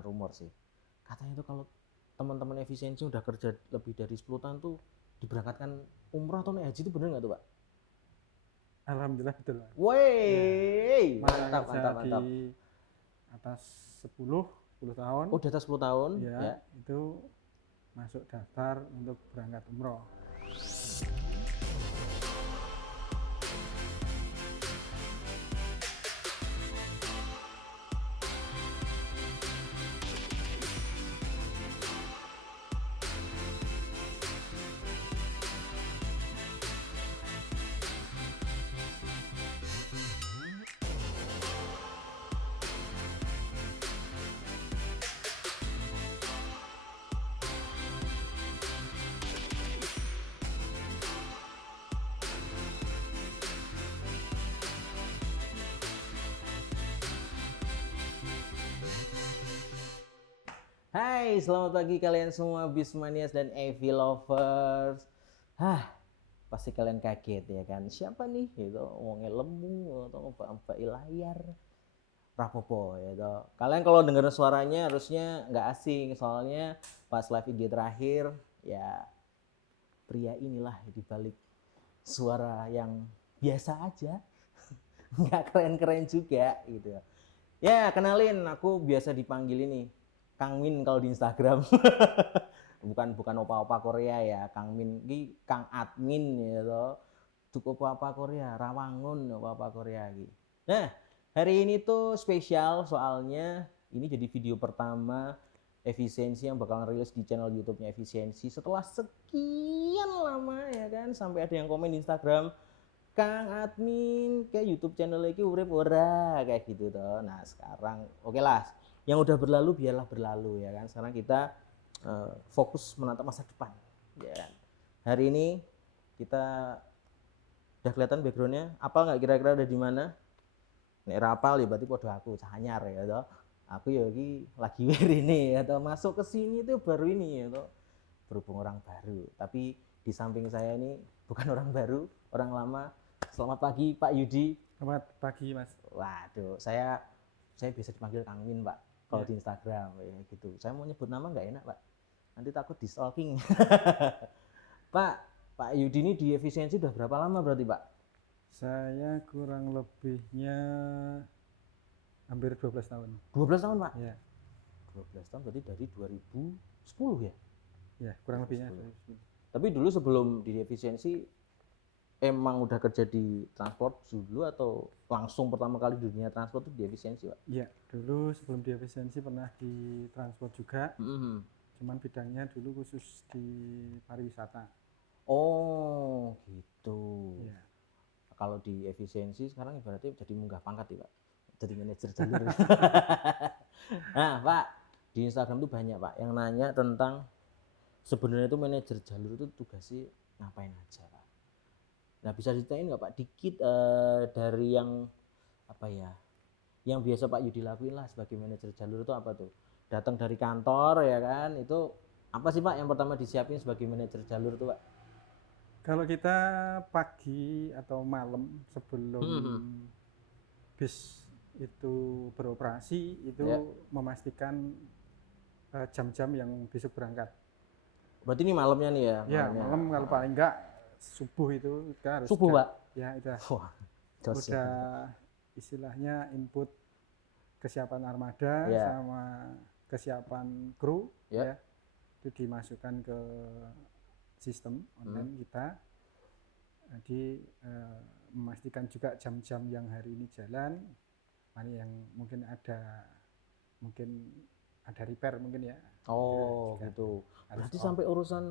bukan rumor sih. Katanya itu kalau teman-teman efisiensi udah kerja lebih dari 10 tahun tuh diberangkatkan umroh atau naik haji, itu bener nggak tuh Pak? Alhamdulillah betul, Mas. Ya, Woi, masa mantap, kerja mantap, di mantap. atas 10 tahun, Oh, di atas 10 tahun ya, ya. itu masuk daftar untuk berangkat umroh. Hai, selamat pagi kalian semua Bismanias dan EV lovers. Pasti kalian kaget ya kan? Siapa nih? Itu ngomongnya lemu atau mbak layar. Rapopo ya toh. Kalian kalau denger suaranya harusnya nggak asing, soalnya pas live IG terakhir ya pria inilah di balik suara yang biasa aja, nggak keren-keren juga gitu. Ya kenalin, aku biasa dipanggil ini Kang Min kalau di Instagram. bukan opa-opa Korea ya, Kang Min ki Kang Admin ya toh. Cukup opa-opa Korea, Rawangun opa-opa Korea gitu. Nah, hari ini tuh spesial soalnya ini jadi video pertama efisiensi yang bakalan rilis di channel YouTube-nya efisiensi setelah sekian lama ya kan, sampai ada yang komen di Instagram, Kang Admin kayak YouTube channel lagi urip ora kayak gitu toh. Nah, sekarang oke lah, yang udah berlalu biarlah berlalu ya kan. Sekarang kita fokus menatap masa depan ya kan. Hari ini kita udah kelihatan backgroundnya, apal nggak kira-kira ada di mana? Nek rapal ya berarti podo aku cahanyar ya toh. Aku ya lagi ini ya toh, masuk ke sini tuh baru ini ya toh, berhubung orang baru. Tapi di samping saya ini bukan orang baru, orang lama. Selamat pagi Pak Yudi. Selamat pagi, Mas. Waduh, saya bisa dipanggil Kang Min Pak kalau Ya. di Instagram ya gitu. Saya mau nyebut nama nggak enak Pak, nanti takut di stalking. Pak Yudi ini di efisiensi udah berapa lama berarti Pak? Saya kurang lebihnya hampir 12 tahun. 12 tahun Pak? Ya, 12 tahun berarti dari 2010 ya? ya kurang lebihnya. 2010. Tapi dulu sebelum di efisiensi emang udah kerja di transport dulu atau langsung pertama kali di dunia transport tuh di efisiensi Pak? Ya, dulu sebelum di efisiensi pernah di transport juga. Cuman bidangnya dulu khusus di pariwisata. Oh gitu. Ya. Kalau di efisiensi sekarang ibaratnya jadi munggah pangkat ya Pak, jadi manajer jalur. Nah Pak, di Instagram tuh banyak Pak yang nanya tentang sebenarnya itu manajer jalur itu tugasnya ngapain aja Pak. Nah bisa diceritain nggak Pak dikit dari yang apa ya, yang biasa Pak Yudi lakuin lah sebagai manajer jalur itu apa tuh? Datang dari kantor ya kan, itu apa sih Pak yang pertama disiapin sebagai manajer jalur tuh Pak? Kalau kita pagi atau malam sebelum bis itu beroperasi itu Ya. memastikan jam-jam yang besok berangkat. Berarti ini malamnya nih ya? Ya, malam kalau paling enggak subuh itu kita harus Subuh Pak? Ya, itu Wah, jos ya. udah istilahnya input kesiapan armada Ya. sama kesiapan kru Ya. ya. Itu dimasukkan ke sistem online kita. Jadi memastikan juga jam-jam yang hari ini jalan, mana yang mungkin ada repair mungkin ya. Oh Juga gitu. harus Berarti off. sampai urusan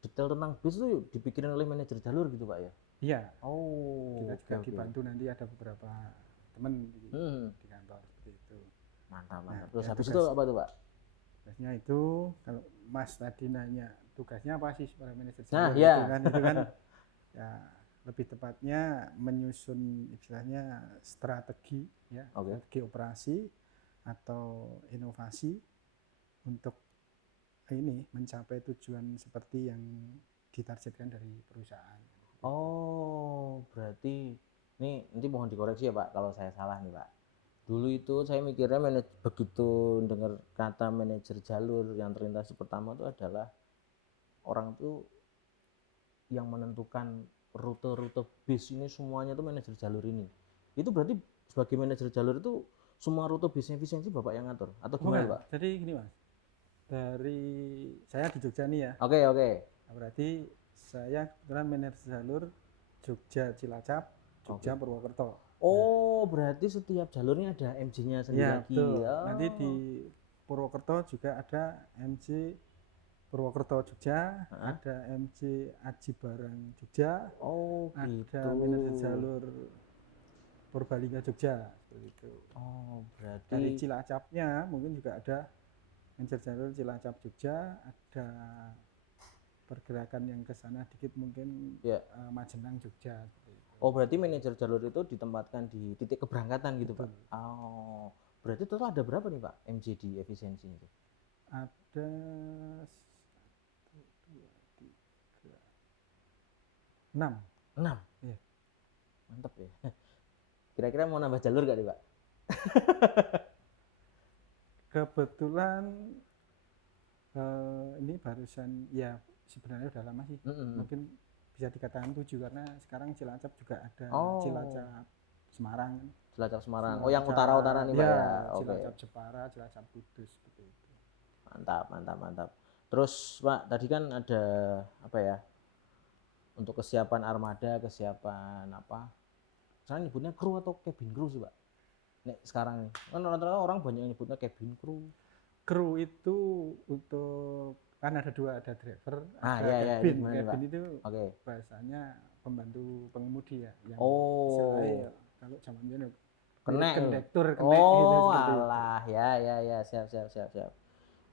detail tentang bis itu dipikirin oleh manajer jalur gitu Pak ya? Iya, Oh, kita juga oke. dibantu, nanti ada beberapa teman di kantor seperti itu. Mantap, Nah, mantap. Terus dan habis itu apa tuh Pak? tugasnya itu, kalau Mas tadi nanya tugasnya apa sih sebagai manajer Nah, jalur, ya. itu kan ya lebih tepatnya menyusun istilahnya strategi ya, Oke. strategi operasi atau inovasi untuk ini mencapai tujuan seperti yang ditargetkan dari perusahaan. Oh, berarti ini nanti mohon dikoreksi ya Pak kalau saya salah nih Pak. Dulu itu saya mikirnya begitu dengar kata manajer jalur yang terlintas pertama itu adalah orang tuh yang menentukan rute-rute bis ini semuanya tuh manajer jalur ini. Itu berarti sebagai manajer jalur itu semua rute bisnya efisiensi Bapak yang ngatur atau gimana, Bukan. Pak? Jadi gini Mas, dari saya di Jogja nih ya. Oke, oke. Nah, berarti saya kebetulan manajer jalur Jogja Cilacap, Jogja Oke. Purwokerto. Oh, berarti setiap jalurnya ada MJ-nya sendiri Ya, lagi. betul. Oh. Nanti di Purwokerto juga ada MC Purwokerto Jogja, Hah? ada MC Aji Barang Jogja, Oh, ada gitu. manajer jalur Purbalingga Jogja, seperti itu. Oh, berarti Dari Cilacapnya mungkin juga ada manajer jalur Cilacap Jogja, ada pergerakan yang ke sana dikit mungkin ya. Majenang Jogja, seperti itu. Oh, berarti manajer jalur itu ditempatkan di titik keberangkatan gitu, Betul. Pak. Oh, berarti total ada berapa nih, Pak, MJ di efisiensi itu? Ada 1, 2, 3, 6. 6. Iya. Mantap ya. Kira-kira mau nambah jalur gak nih, Pak? Kebetulan ini barusan ya sebenarnya udah lama sih. Mungkin bisa dikatakan 7 karena sekarang Cilacap juga ada Oh. Cilacap Semarang. Cilacap Semarang. Oh, yang utara-utara nih, Pak Ya, ya. Oke. Cilacap Jepara, Cilacap Kudus seperti itu. Mantap, mantap, mantap. Terus, Pak, tadi kan ada apa ya? Untuk kesiapan armada, kesiapan apa? Sekarang nyebutnya kru atau cabin crew sih, Pak? Nek sekarang nih. Kan rata-rata orang banyak yang nyebutnya cabin crew. Kru itu untuk kan ada 2, ada driver, ada Ya, cabin. gimana nih, Pak? Cabin itu Oke. bahasanya pembantu pengemudi ya, yang Oh. istilahnya kalau zaman dulu Kenek. kondektur gitu Oh, seperti itu. alah. Ya, siap.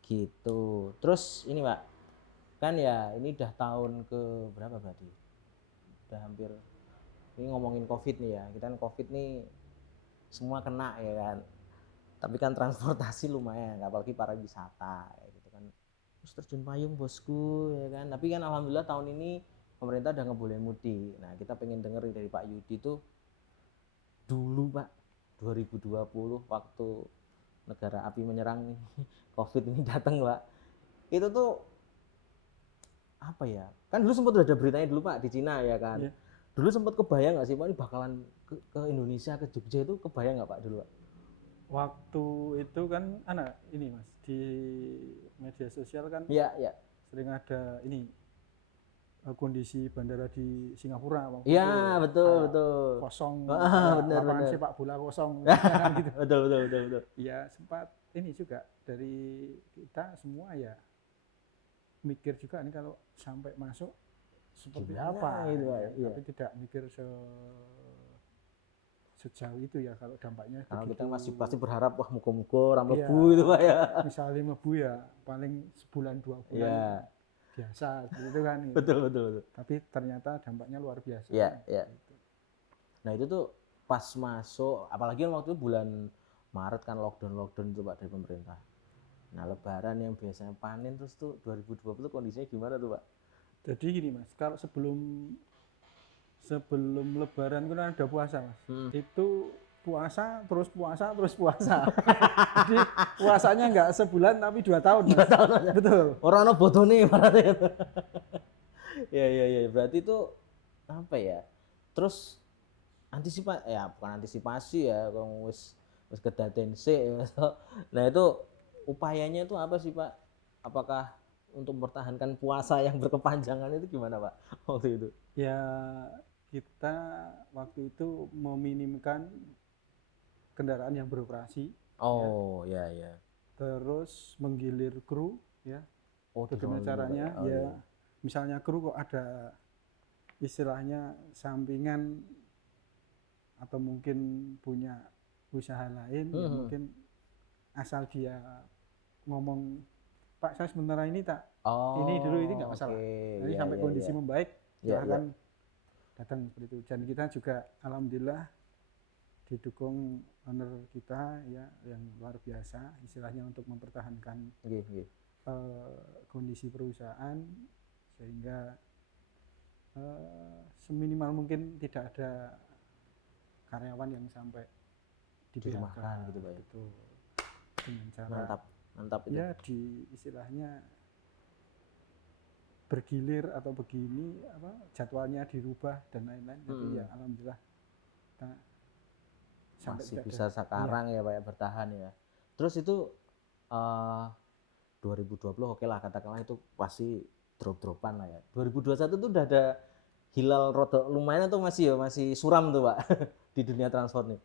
Gitu. Terus ini, Pak. Kan ya ini udah tahun ke berapa berarti? Udah hampir. Ini ngomongin Covid nih ya. Kita kan Covid nih semua kena ya kan. Tapi kan transportasi lumayan, apalagi pariwisata ya gitu kan. Terus terjun payung bosku ya kan. Tapi kan alhamdulillah tahun ini pemerintah udah ngebolehin mudik. Nah, kita pengen denger dari Pak Yudi tuh dulu, Pak, 2020 waktu negara api menyerang nih, Covid ini datang, Pak. Itu tuh apa ya? Kan dulu sempat ada beritanya dulu, Pak, di Cina ya kan. Iya. Dulu sempat kebayang nggak sih, Pak, ini bakalan ke Indonesia, ke Jogja itu kebayang nggak, Pak, dulu, Pak? Waktu itu kan ini Mas di media sosial kan Iya, iya. sering ada ini kondisi bandara di Singapura waktu Iya, itu betul. kosong, Benar. lapangan sepak bola kosong gitu. Betul. Ya sempat ini juga dari kita semua ya mikir juga nih kalau sampai masuk seperti Gimana apa itu, Pak? ya, Iya. tapi tidak mikir sejauh itu ya kalau dampaknya Karena begitu. kita masih pasti berharap wah muka-muka orang Iya. lebu itu, Pak ya. Misalnya mlebu ya paling sebulan 2 bulan Iya. biasa gitu kan gitu. Betul. Tapi ternyata dampaknya luar biasa. Iya. Gitu. Nah, itu tuh pas masuk, apalagi kan waktu itu bulan Maret kan lockdown itu, Pak, dari pemerintah. Nah, lebaran yang biasanya panen terus tuh 2020 kondisinya gimana tuh, Pak? Jadi gini Mas, kalau sebelum lebaran kan ada puasa Mas. Itu puasa terus puasa. Jadi puasanya nggak sebulan tapi 2 tahun. 2 tahun aja. Betul. Orang ono bodone berarti. Ya, berarti itu apa ya? Terus bukan antisipasi ya, kalau wis kedaden sik ya. Nah, itu upayanya itu apa sih, Pak? Apakah untuk mempertahankan puasa yang berkepanjangan itu gimana, Pak, waktu itu? Ya kita waktu itu meminimkan kendaraan yang beroperasi. Oh, ya. Terus menggilir kru ya. Oh, Bagaimana caranya? Ya misalnya kru kok ada istilahnya sampingan atau mungkin punya usaha lain, ya mungkin asal dia ngomong, Pak saya sementara ini ini dulu ini nggak masalah. Jadi sampai kondisi membaik silahkan datang seperti itu. Dan kita juga alhamdulillah didukung owner kita ya yang luar biasa istilahnya untuk mempertahankan kondisi perusahaan sehingga seminimal mungkin tidak ada karyawan yang sampai di dirumahkan PHK, gitu Pak ya. betul. Dengan cara Mantap itu. ya di istilahnya bergilir atau begini apa jadwalnya dirubah dan lain-lain, tapi ya alhamdulillah kita sampai Masih tidak bisa ada. sekarang ya Pak ya, bertahan ya. Terus itu 2020 oke lah katakanlah itu pasti drop-dropan lah ya. 2021 tuh udah ada hilal rodok lumayan atau masih suram tuh Pak di dunia transport nih.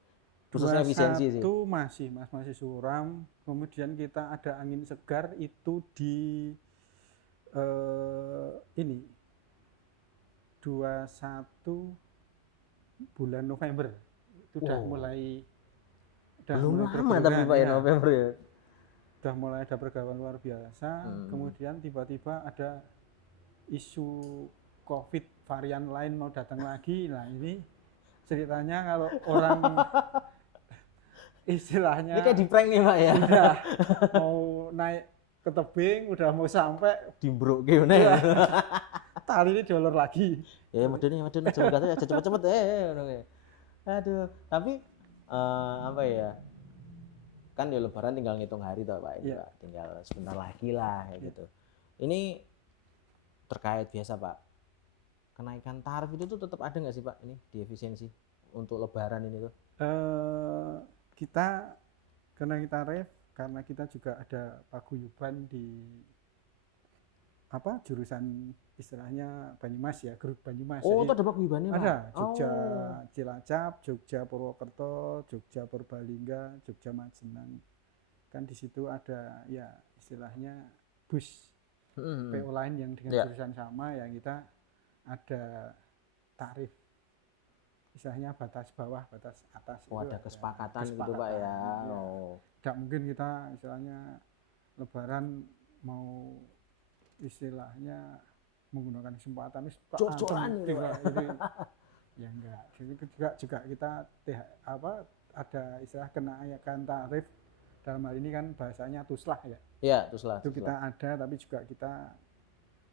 Khususnya efisiensi sih. 21 masih suram, kemudian kita ada angin segar itu di ini 21 bulan November itu udah mulai Belum lama berguliran, tapi Pak ya, November ya. udah mulai ada pergaulan luar biasa. Kemudian tiba-tiba ada isu COVID varian lain mau datang lagi. Nah ini ceritanya kalau orang istilahnya Ini kayak di prank nih Pak ya. udah mau naik ke tebing, udah mau sampai Dimbruk gimana ya. tali ini diulur lagi. Ya madene coba kata aja cepet-cepet ngono kayak. Aduh, tapi apa ya? Kan di lebaran tinggal ngitung hari toh Pak ini Pak. Tinggal sebentar lagi lah kayak gitu. Ini terkait biasa Pak. Kenaikan tarif itu tuh tetap ada nggak sih Pak ini di efisiensi untuk lebaran ini tuh? Kita kenaikan tarif karena kita juga ada paguyuban di apa jurusan istilahnya Banyumas ya, grup Banyumas. Oh, jadi itu ada paguyubannya Pak? ada Jogja Cilacap, Jogja Purwokerto, Jogja Purbalingga, Jogja Majenang. Kan di situ ada ya istilahnya bus PO lain yang dengan jurusan sama ya, kita ada tarif istilahnya batas bawah, batas atas. Oh, itu ada kesepakatan gitu Pak ya. Ya. Oh. Tidak mungkin kita istilahnya lebaran mau istilahnya menggunakan kesempatan Cor-coran gitu Pak. Ya enggak. Jadi juga kita ada istilah kenaikan tarif, dalam hal ini kan bahasanya tuslah ya. Iya, tuslah. Itu kita ada, tapi juga kita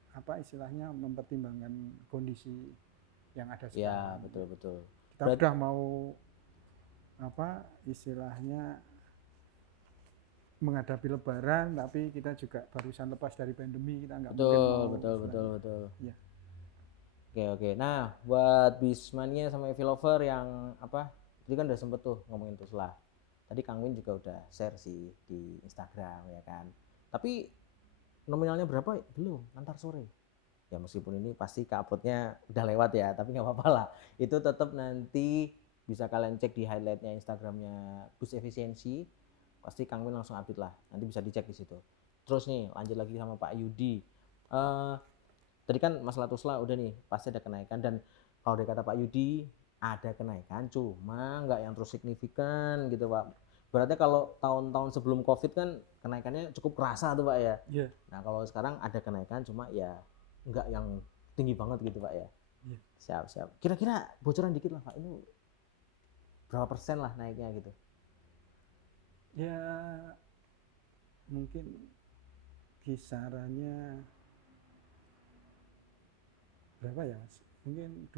apa istilahnya mempertimbangkan kondisi yang ada sekarang. Iya, betul. Kita sudah mau apa istilahnya menghadapi lebaran, tapi kita juga barusan lepas dari pandemi, kita nggak mungkin mau betul. Ya. Oke. Nah, buat Bismania sama Evi Lover yang apa? Tadi kan udah sempet tuh ngomongin tuslah. Tadi Kang Win juga udah share sih di Instagram ya kan. Tapi nominalnya berapa? Belum, antar sore. Ya meskipun ini pasti uploadnya udah lewat ya, tapi nggak apa-apa lah. Itu tetap nanti bisa kalian cek di highlightnya Instagramnya Bus Efisiensi. Pasti Kang Win langsung update lah. Nanti bisa dicek di situ. Terus nih lanjut lagi sama Pak Yudi. Tadi kan masalah tuslah udah nih pasti ada kenaikan, dan kalau dari kata Pak Yudi ada kenaikan cuma nggak yang terus signifikan gitu Pak. Berarti kalau tahun-tahun sebelum COVID kan kenaikannya cukup kerasa tuh Pak ya. Yeah. Nah kalau sekarang ada kenaikan cuma ya nggak yang tinggi banget gitu Pak ya. Yeah. Siap. Kira-kira bocoran dikit lah Pak, ini berapa persen lah naiknya gitu? Ya mungkin kisarannya berapa ya? Mungkin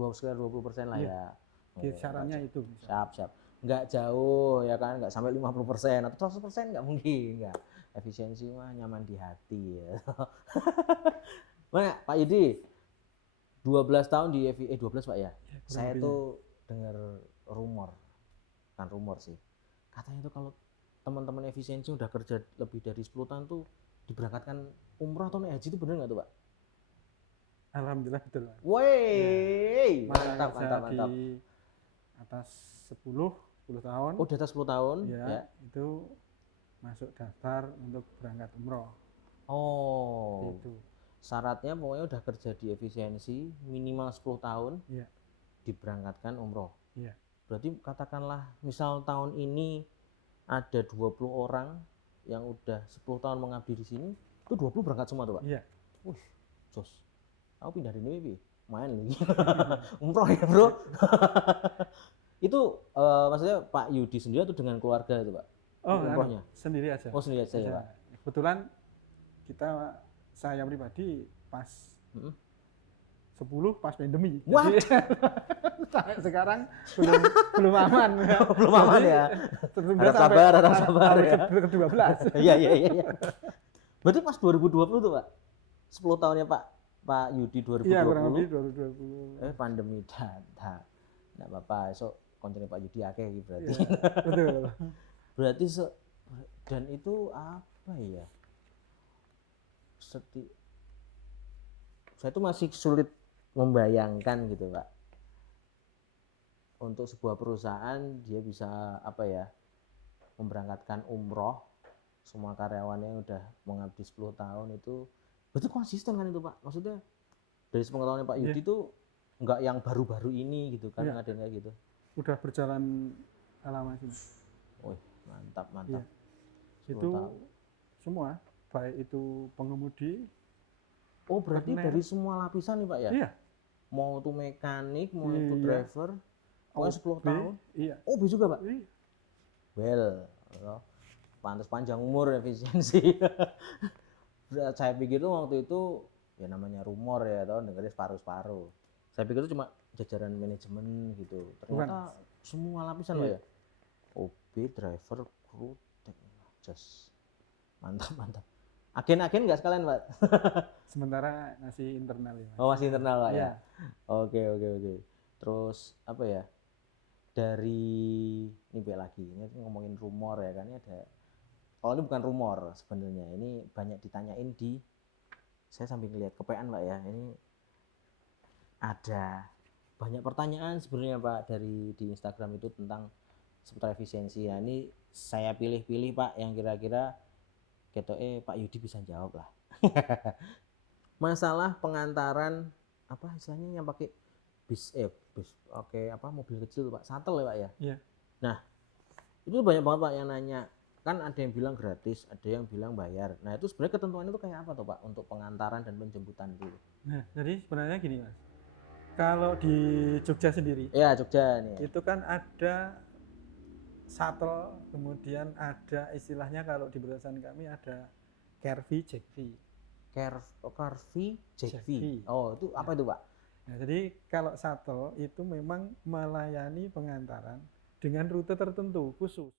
sekitar 20% lah ya. Kisarannya itu. Siap. Nggak jauh ya kan, nggak sampai 50% atau 100% nggak mungkin, nggak. Efisiensi mah nyaman di hati ya. Mana Pak Yudi 12 tahun di 12 Pak ya? Saya tuh dengar rumor sih, katanya tuh kalau teman-teman efisiensi udah kerja lebih dari 10 tahun tuh diberangkatkan umroh atau naik haji, itu bener nggak tuh Pak? Alhamdulillah betul. Wey, mantap. Di atas 10 tahun. Oh, di atas 10 tahun ya. Itu masuk daftar untuk berangkat umroh. Oh. Itu. Syaratnya pokoknya udah kerja di efisiensi minimal 10 tahun. Ya. Diberangkatkan umroh. Ya. Berarti katakanlah misal tahun ini ada 20 orang yang udah 10 tahun mengabdi di sini, itu 20 berangkat semua tuh Pak? Iya. Wih, jos. Aku pindah dari ini, main lagi. Umroh ya bro. Itu maksudnya Pak Yudi sendiri atau dengan keluarga itu Pak? Oh, umrohnya? Sendiri aja. Oh, sendiri aja ya Pak? Kebetulan saya pribadi pas 10 pas pandemi. Wah. Jadi, sampai sekarang belum aman. Belum aman ya. Tertunda Harap sabar ya. ke-12. Iya. Berarti pas 2020 tuh Pak, 10 tahunnya Pak Yudi 2020. Iya, kurang lebih 2020. Pandemi data. Nggak apa-apa, esok kontennya Pak Yudi akeh iki berarti. Iya, betul. Berarti dan itu apa ya? Saya tuh masih sulit membayangkan gitu Pak. Untuk sebuah perusahaan dia bisa apa ya? Memberangkatkan umroh semua karyawannya yang udah mengabdi 10 tahun itu berarti konsisten kan itu Pak? Maksudnya dari sepengetahuan Pak Yudi tuh nggak yang baru-baru ini gitu kan ngadain kayak gitu. Udah berjalan lama sih. Wih, mantap. Iya. Itu semua, baik itu pengemudi. Oh, berarti dari semua lapisan nih Pak ya? Iya. Mau itu mekanik, mau itu driver, pokoknya 10 tahun. Iya. Oh, bisa juga Pak? Iya. Well, pantas panjang umur efisiensi. Saya pikir tuh waktu itu ya namanya rumor ya, tau dengerin separuh-separuh. Saya pikir itu cuma jajaran manajemen gitu. Ternyata semua lapisan Pak ya. OB, driver, kru, just mantap. Agen nggak sekalian Pak? Sementara masih internal ya. Oh masih internal Pak ya? Iya. Oke. Terus apa ya? Dari ini lagi, ini ngomongin rumor ya kan, ini ada. Kalau ini bukan rumor sebenarnya, ini banyak ditanyain saya sambil ngeliat kepean Pak ya, ini ada banyak pertanyaan sebenarnya Pak di Instagram itu tentang seputar efisiensi. Nah ini saya pilih-pilih Pak yang kira-kira Pak Yudi bisa jawab lah. Masalah pengantaran apa istilahnya yang pakai bis mobil kecil Pak, shuttle ya Pak ya. Iya. Nah itu banyak banget Pak yang nanya, kan ada yang bilang gratis, ada yang bilang bayar. Nah itu sebenarnya ketentuannya itu kayak apa tuh Pak untuk pengantaran dan penjemputan itu? Nah jadi sebenarnya gini Mas, kalau di Jogja sendiri, ya Jogja nih, itu kan ada shuttle, kemudian ada istilahnya kalau di perusahaan kami ada Carvi, Jackvi. Carvi, Jackvi. Oh itu apa itu Pak? Nah, jadi kalau shuttle itu memang melayani pengantaran dengan rute tertentu khusus.